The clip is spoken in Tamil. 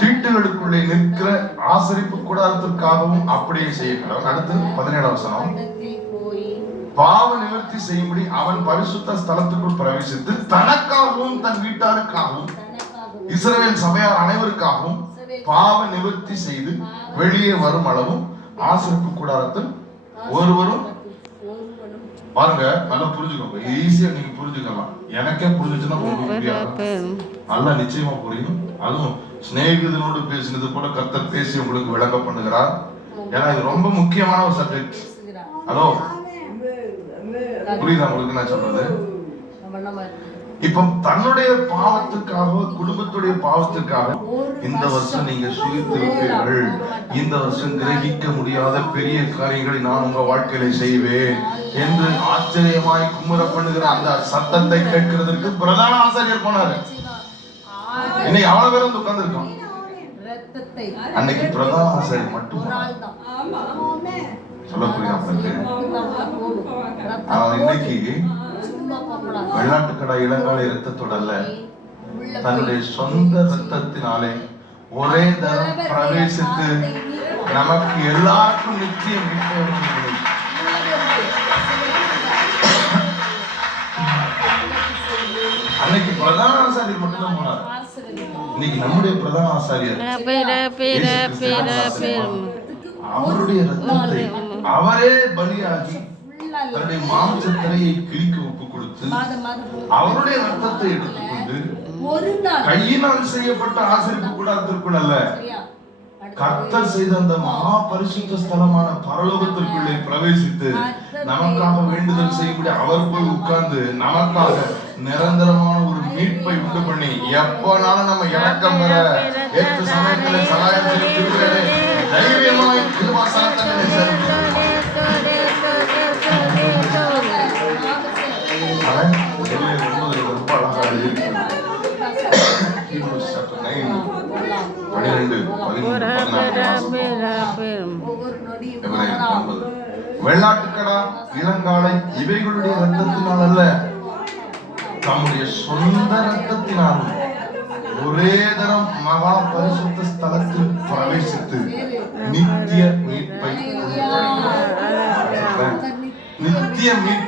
தீட்டுகளுக்குள்ளே நிற்கிற ஆசரிப்பு கூடாரத்திற்காகவும் அப்படியே செய்யப்படும். அடுத்து 17 வசனம். பாவ நிவர்த்தி செய்யும்படி அவன் பரிசுத்த ஸ்தலத்துக்குள் பிரவேசித்து தனக்காகவும் தன் வீட்டாருக்காகவும் இஸ்ரவேல் சபையார் அனைவருக்காகவும் பாவ நிவர்த்தி செய்து வெளியே வரும் அளவும் ஆசரிப்பு கூடாரத்தில் ஒருவரும் பாருங்க, நல்லா புரிஞ்சுக்கோங்க. ஈஸியா நீங்க புரிஞ்சுக்கலாம். எனக்கே புரிஞ்சுச்சுன்னா நல்லா நிச்சயமா புரியும். அதுவும் சிநேகிதனோடு பேசினது போல கர்த்தர் பேசி உங்களுக்கு விளக்க பண்ணுகிறார். ஏன்னா இது ரொம்ப முக்கியமான ஒரு சப்ஜெக்ட். ஹலோ, புரியுதா உங்களுக்கு நான் சொல்றது? இப்ப தன்னுடைய பாவத்துக்காக, குடும்பத்துடைய பாவத்துக்காக இந்த வருஷம் நீங்க சுயித்திருப்பீர்கள். இந்த வருஷம் கிரகிக்க முடியாத பெரிய காரியங்களை நான் உங்க வாழ்க்கையில செய்வேன் என்று ஆச்சரியமாய் குமுற பண்ணுகிற அந்த சத்தத்தை கேட்கிறதற்கு பிரதான ஆசிரியர் போனாரு. இன்னைக்கு அவ்வளவு பேர் வந்து உட்கார்ந்து இருக்கோம். அன்னைக்கு பிரதான ஆசிரியர் மட்டும் சொல்ல புரியுது. இன்னைக்கு வெள்ளாட்டுக்கடா இளங்காலை இரத்தத்தோட அல்ல, தன்னுடைய சொந்த ரத்தத்தினாலே ஒரே தரம் பிரவேசித்து நமக்கு எல்லாருக்கும் நிச்சயம் அன்னைக்கு பிரதான ஆசாரியர் மட்டும்தான் போனார். இன்னைக்கு நம்முடைய பிரதான ஆசாரியர் அவருடைய ரத்தத்தை அவரே பலியாகி தன்னுடைய மாம்சத்திரையை கிழிக்க ஒப்பு கொடுத்து அவருடைய ரத்தத்தை எடுத்துக்கொண்டு கையினால் செய்யப்பட்ட ஆசரிப்பு கூடாரத்திற்குள் அல்ல, கர்த்தர் செய்த அந்த மகா பரிசுத்த ஸ்தலமான பரலோகத்திற்குள்ளே பிரவேசித்து நமக்காக வேண்டுதல் செய்யும்படி அவர் போய் உட்கார்ந்து நமக்காக நிரந்தரமான ஒரு மீட்பை உண்டு பண்ணி எப்பனாலும் நம்ம இணக்கம் பெற ஏற்ற சமயத்தில் சகாயம் செய்து தைரியமாய் திருவாசனத்தை ரொம்ப அழகா இருக்கு. வெள்ளாட்டுக்கடா இளங்காலை இவைகளுடைய ரத்தத்தினால் அல்ல, தம்முடைய சொந்த ரத்தத்தினாலும் ஒரே தரம் மகா பரிசுத்த ஸ்தலத்தில் பிரவேசித்து நித்திய மீட்பை நித்திய மீட்பை